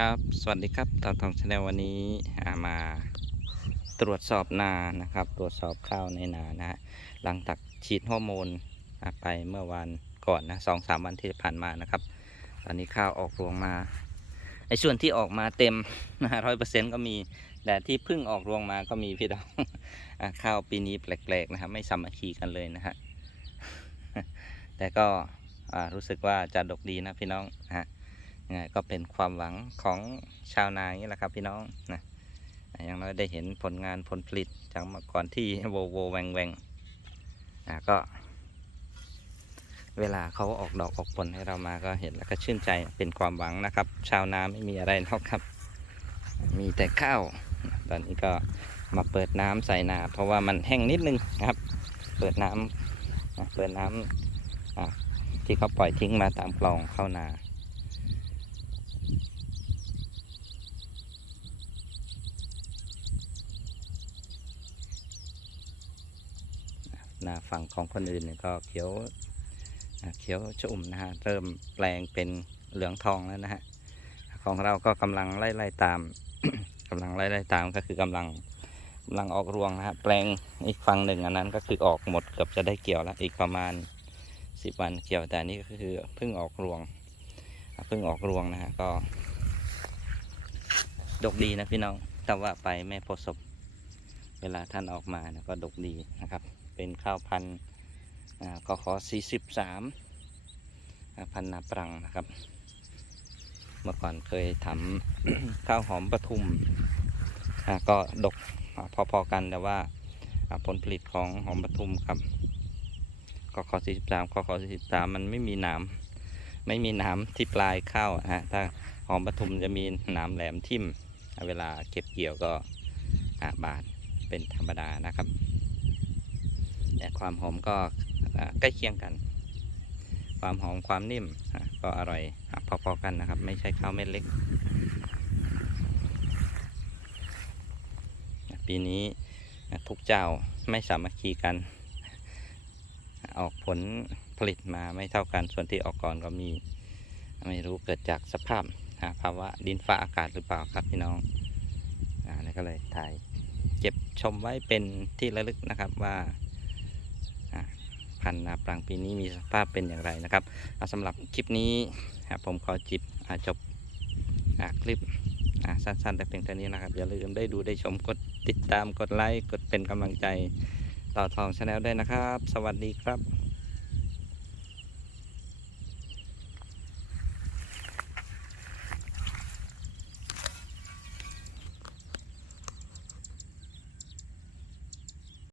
ครับ สวัสดีครับตอนทองชาแนลวันนี้ามาตรวจสอบนานะครับ ตรวจสอบข้าวในนานะฮะหลังจากฉีดฮอร์โมนไปเมื่อวันก่อนนะสองสามวันที่ผ่านมานะครับ ตอนนี้ข้าวออกรวงมาไอ้ส่วนที่ออกมาเต็มนะร้อยเปอร์เซ็นต์ก็มีแต่ที่เพิ่งออกรวงมาก็มีพี่น้องข้าวปีนี้แปลกๆนะครับ ไม่สามัคคีกันเลยนะฮะแต่ก็รู้สึกว่าจะดกดีนะพี่น้องนะ ฮะยังไงก็เป็นความหวังของชาวนาอย่างนี้แหละครับพี่น้องนะอย่างน้อยได้เห็นผลงานผลผลิตจากเมื่อก่อนที่โวโวแวงแวงนะก็ เวลาเขาออกดอกออกผลให้เรามาก็เห็นแล้วก็ชื่นใจเป็นความหวังนะครับ ชาวนาไม่มีอะไรหรอกครับ มีแต่ข้าว ตอนนี้ก็มาเปิดน้ำใส่นา เพราะว่ามันแห้งนิดนึงนะครับ เปิดน้ำนะเปิดน้ำที่เขาปล่อยทิ้งมาตามคลองเข้านา นาฝั่งของคนอื่นก็เขียวเขียวชุ่มนะฮะเริ่มแปลงเป็นเหลืองทองแล้วนะฮะของเราก็กำลังไล่ไล่ตามกำลังไล่ไล่ตามก็คือกำลังกำลังออกรวงนะฮะแปลงอีกฝั่งหนึ่งอันนั้นก็คือออกหมดเกือบจะได้เกี่ยวแล้วอีกประมาณสิบวันเกี่ยวแต่นี้ก็คือเพิ่งออกรวงเพิ่งออกรวงนะฮะก็ ดกดีนะพี่น้องแต่ว่าไปแม่โพธิ์ศพเวลาท่านออกมาก็ดกดีนะครับ เป็นข้าวพันธุ์อ่าก็ขอ43 พันนาปรังนะครับ เมื่อก่อนเคยทำข้าวหอมปทุม ก็ดกพอๆกันแต่ว่าผลผลิตของหอมปทุมครับก็ขอ43ก็ขอ43 มันไม่มีหนามไม่มีหนามที่ปลายข้าวฮะถ้าหอมปทุมจะมีหนามแหลมทิ่ม เวลาเก็บเกี่ยวก็บาดเป็นธรรมดานะครับ แต่ความหอมก็ใกล้เคียงกัน ความหอมความนิ่มก็อร่อยพอๆกันนะครับ ไม่ใช่ข้าวเม็ดเล็ก ปีนี้ทุกเจ้าไม่สามัคคีกัน ออกผลผลิตมาไม่เท่ากัน ส่วนที่ออกก่อนก็มี ไม่รู้เกิดจากสภาพภาวะดินฟ้าอากาศหรือเปล่าครับพี่น้องอ่าแล้วก็เลยถ่ายเก็บชมไว้เป็นที่ระลึกนะครับว่า พันธุ์นาปรังปีนี้มีสภาพเป็นอย่างไรนะครับอ่าสำหรับคลิปนี้ผมขอจิบจบคลิปสั้นๆ แต่เพียงเท่านี้นะครับ อย่าลืมได้ดูได้ชมกดติดตามกดไลค์กดเป็นกำลังใจต่อทองชาแนลด้วยนะครับ สวัสดีครับ